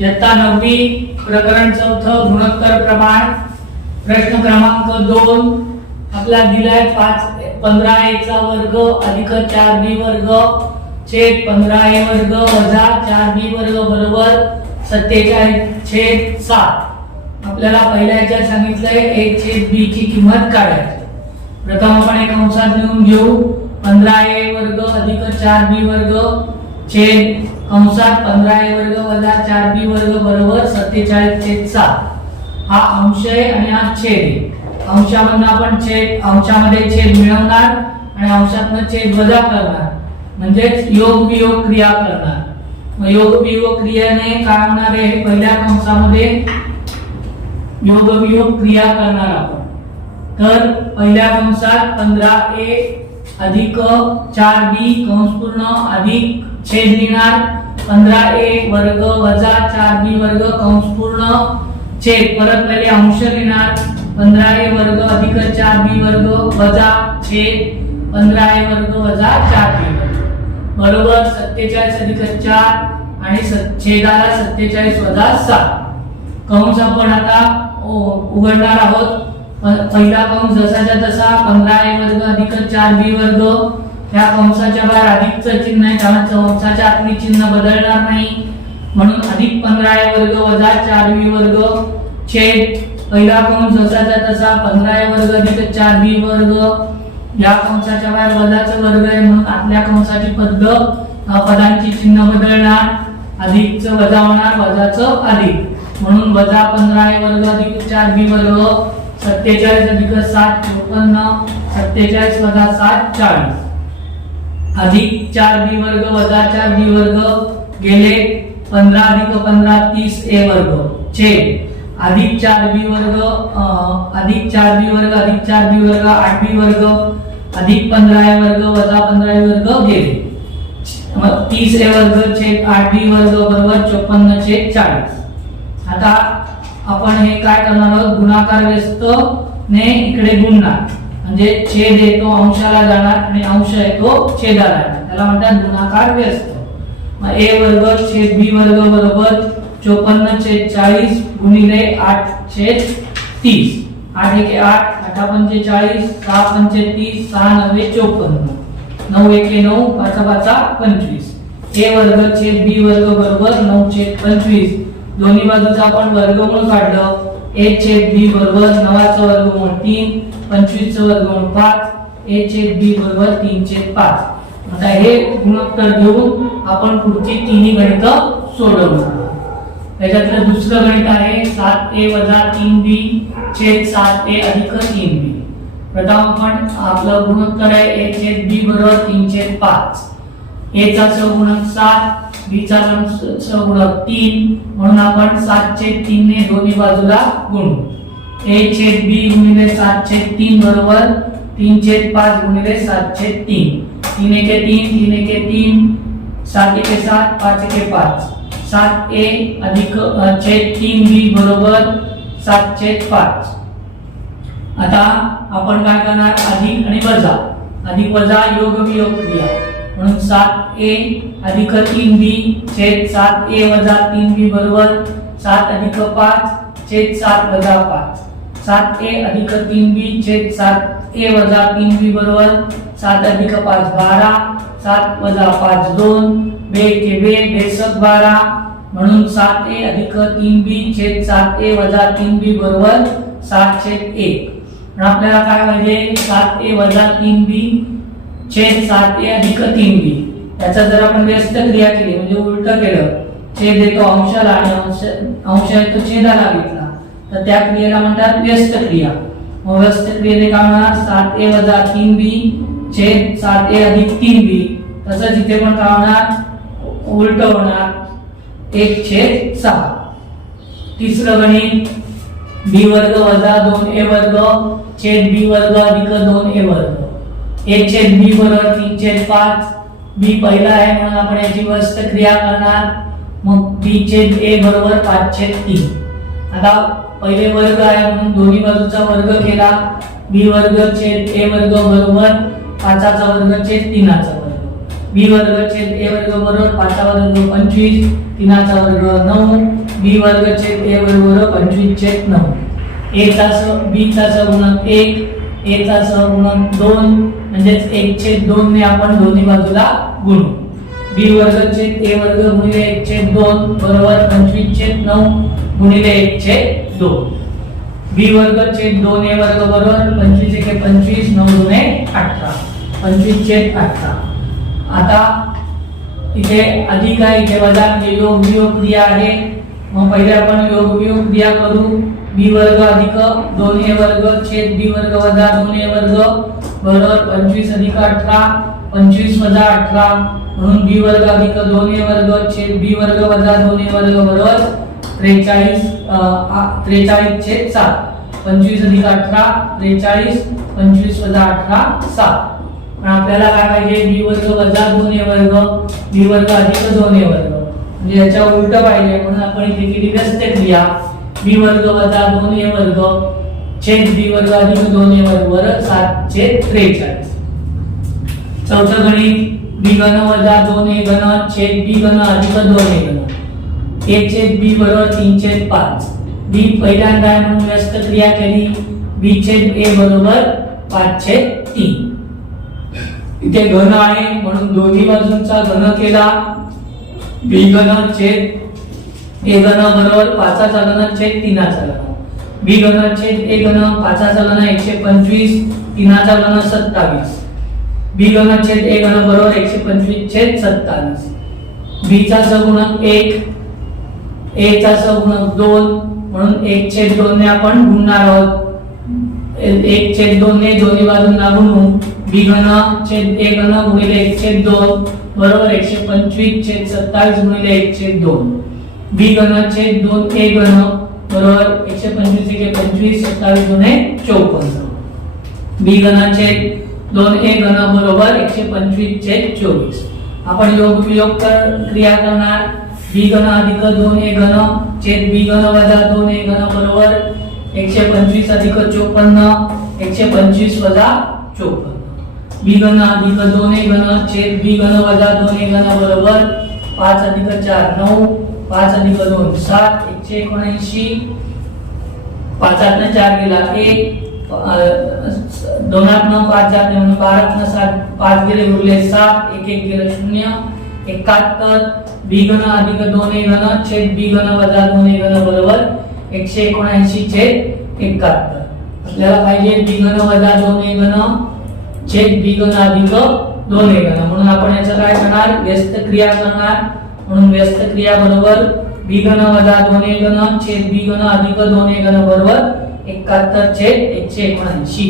इयत्ता 9वी प्रकरण 4 गुणोत्तर प्रमाण प्रश्न क्रमांक 2 आपला दिलाय 15a चा वर्ग अधिक 4b वर्ग छेद 15a वर्ग वजा 4b वर्ग बरोबर 47/7। आपल्याला पहिल्या याच्यात सांगितलंय 1/b ची किंमत काढायची। प्रथम आपण एक कंसात लिहून घेऊ 15a वर्ग अधिक 4b वर्ग छेद कंसात 15a वर्ग वजा 4b वर्ग बरोबर 47/7। हा अंश आहे आणि हा छेद आहे। अंशामधून आपण अंशामध्ये छेद मिळवणार आणि अंशातून छेद वजा करणार म्हणजे योग वियोग क्रिया करणार। मग योग वियोग क्रियेने काय होणार आहे पहिल्या कंसामध्ये योग वियोग क्रिया करणार आपण। तर पहिल्या कंसात 15a अधिक 4b कंस पूर्ण अधिक छेद लिहिणार 15a वर्ग वजा 4b वर्ग कंस पूर्ण छेद परत पहिले अंश लिहिणार 15a वर्ग अधिक 4b वर्ग वजा छेद 15a वर्ग वजा 4b वर्ग बरोबर 47 अधिक 4 आणि छेदाला 47 वजा 7। कंस आपण आता उघडणार आहोत। पहिला कंस जसाच्या तसा 15a वर्ग अधिक 4b वर्ग या कंसाच्या बाहेर अधिकचं चिन्ह आहे त्यामुळे कंसाच्या आतली चिन्ह बदलणार नाही म्हणून अधिक 15a वर्ग वजा 4b वर्ग छेद पहिला कंस जसाच्या तसा 15a वर्ग अधिक 4b वर्ग या कंसाच्या बाहेर वजाचा वर्ग आहे म्हणून आतल्या कंसाची पदांची चिन्ह बदलणार अधिकचं वजा होणार वजाचं अधिक म्हणून वजा 15a वर्ग अधिक 4b वर्ग 47 अधिक 7 54 47 वजा 7 40 अधिक 4b वर्ग वजा 4b वर्ग गेले 15 अधिक 15 30a वर्ग छेद अधिक 4b वर्ग अधिक 4b वर्ग अधिक 4b वर्ग 8b वर्ग अधिक 15a वर्ग वजा 15a वर्ग गेले 30a वर्ग छेद 8b वर्ग बरोबर 54/40। आता आपण हे काय करणार आहोत गुणाकार व्यस्त ने इकडे गुणणार म्हणजे छेद येतो अंशाला जाणार आणि अंश येतो छेदाला जाणार त्याला म्हणतात गुणाकार व्यस्त। मग a वर्ग छेद b वर्ग बरोबर 54/40 गुणिले 8/30 8 1 8 8 पंचे 40 6 पंचे 30 6 9 54 9 1 9 5 5 25 a वर्ग छेद b वर्ग बरोबर 9/25 दोन्ही बाजूचा आपण वर्गमूळ काढलं a छेद b बरोबर 9 चा वर्गमूळ 3 25 चा वर्गमूळ 5 a छेद b बरोबर 3/5। आता हे गुणोत्तर घेऊन आपण पुढची तिन्ही गणित सोडवणार। त्याच्यातलं दुसरं गणित आहे 7a वजा 3b छेद 7a अधिक 3b। प्रथम आपण आपलं गुणोत्तर आहे a छेद b बरोबर 3/5 a चा सहगुणक 7 b चा सहगुणक 3 म्हणून आपण 7/3 ने दोन्ही बाजूला गुणू a छेद b गुणिले 7/3 बरोबर 3/5 गुणिले 7/3 3 1 3 3 1 3 7 1 7 5 1 5 7a अधिक छेद 3b बरोबर 7/5। आता आपण काय करणार अधिक आणि वजा अधिक वजा योग वियोग क्रिया म्हणून 7a अधिक 3b छेद 7a वजा 3b बरोबर 7 अधिक 5 छेद 7 वजा 5 7a अधिक 3b छेद 7a वजा 3b बरोबर 7 अधिक 5 12 7 वजा 5 2 2 के 2 12 म्हणून 7a अधिक 3b छेद 7a वजा 3b बरोबर 7/1। आपल्याला काय म्हणजे 7a वजा 3b छेद 7a अधिक 3b याचा जर आपण व्यस्त क्रिया केली म्हणजे उलट केलं छेद येतो अंशाला आणि अंश येतो छेदाला घेतला तर त्या क्रियेला म्हणतात व्यस्त क्रिया। मग व्यस्त क्रियेने काय होणार 7a वजा 3b छेद 7a अधिक 3b तसंच इथे पण काय होणार उलट होणार 1/6। तिसरं गणित b वर्ग वजा 2a वर्ग छेद b वर्ग अधिक 2a वर्ग 1 छेद b बरोबर 3/5 b पहिला आहे म्हणून आपण याची व्यस्त क्रिया करणार मग b छेद a बरोबर 5/3। आता पहिले वर्ग आहे म्हणून दोन्ही बाजूचा वर्ग केला b वर्ग छेद a वर्ग बरोबर 5 चा वर्ग छेद 3 चा वर्ग b वर्ग छेद a वर्ग बरोबर 5 चा वर्ग 25 3 चा वर्ग 9 बी वर्ग छेद ए बरोबर 25/9. ए चा बी चा सहगुणक 1, ए चा सहगुणक 2 म्हणजेच 1/2 ने आपण दोन्ही बाजूला गुणू. बी वर्ग छेद ए वर्ग गुणिले 1/2 बरोबर 25/9 गुणिले 1/2. बी वर्ग छेद 2 ए वर्ग बरोबर 25 × 25 9 × 18 25/18. आता इथे अधिक आहे इथे वजा म्हणजे योग वियोग क्रिया आहे. मग पहिले आपण योग वियोग क्रिया करू. बी वर्ग अधिक 2a वर्ग छेद बी वर्ग वजा 2a वर्ग बरोबर 25 + 18 25 + 18 म्हणून बी वर्ग अधिक 2a वर्ग छेद बी वर्ग वजा 2a वर्ग बरोबर 43 43/7. 25 + 18 43 25 + 18 7. आपल्याला काय पाहिजे बी वर्ग वजा 2a वर्ग बी वर्ग अधिक 2a वर्ग म्हणजे याच्या उलट पाहिजे. म्हणून आपण इथे केली व्यस्त क्रिया बी वर्ग वजा 2a वर्ग छेद बी वर्ग अधिक 2a वर्ग बरोबर 7/43. चौथं गणित बी घन वजा 2a घन छेद बी घन अधिक 2a घन a छेद b बरोबर 3/5. बी पहिल्यांदा आहे म्हणून व्यस्त क्रिया केली b छेद a बरोबर 5/3. इथे घन आहे म्हणून दोन्ही बाजूंचा घन केला. b घन छेद a घन बरोबर 5चा घन छेद 3चा घन. b घन छेद a घन 5चा घन 125 3चा घन 27. b घन छेद a घन बरोबर 125/27. b चा सहगुणक 1 a चा सहगुणक 2 म्हणून 1/2 ने आपण गुणणार आहोत. 1/2 ने दोन्ही बाजूंना गुणू. b घन छेद a घन गुणिले 1/2 बरोबर 125/27 गुणिले 1/2. b घन छेद 2a घन बरोबर 125 × 25 27 × 54. b घन छेद 2a घन बरोबर 125/24. आपण योग वियोग क्रिया करणार. b घन अधिक 2a घन छेद b घन वजा 2a घन बरोबर 125 + 54 125 + 54. b घन अधिक 2a घन छेद b घन वजा 2a घन बरोबर 5 + 4 9 5 + 2 7 179. 5 × 4 गेला 1 2 × 5 जाते म्हणून 12 × 7 5 गेले उरले 7 1 1 गेले 0 71. b घन अधिक 2a घन छेद b घन वजा 2a घन बरोबर 179/71. आपल्याला पाहिजे b घन वजा 2a घन छेद b घन अधिक 2a घन. म्हणून आपण याचं काय करणार व्यस्त क्रिया करणार. म्हणून व्यस्त क्रिया बरोबर b घन वजा 2a घन छेद b घन अधिक 2a घन बरोबर 71/179.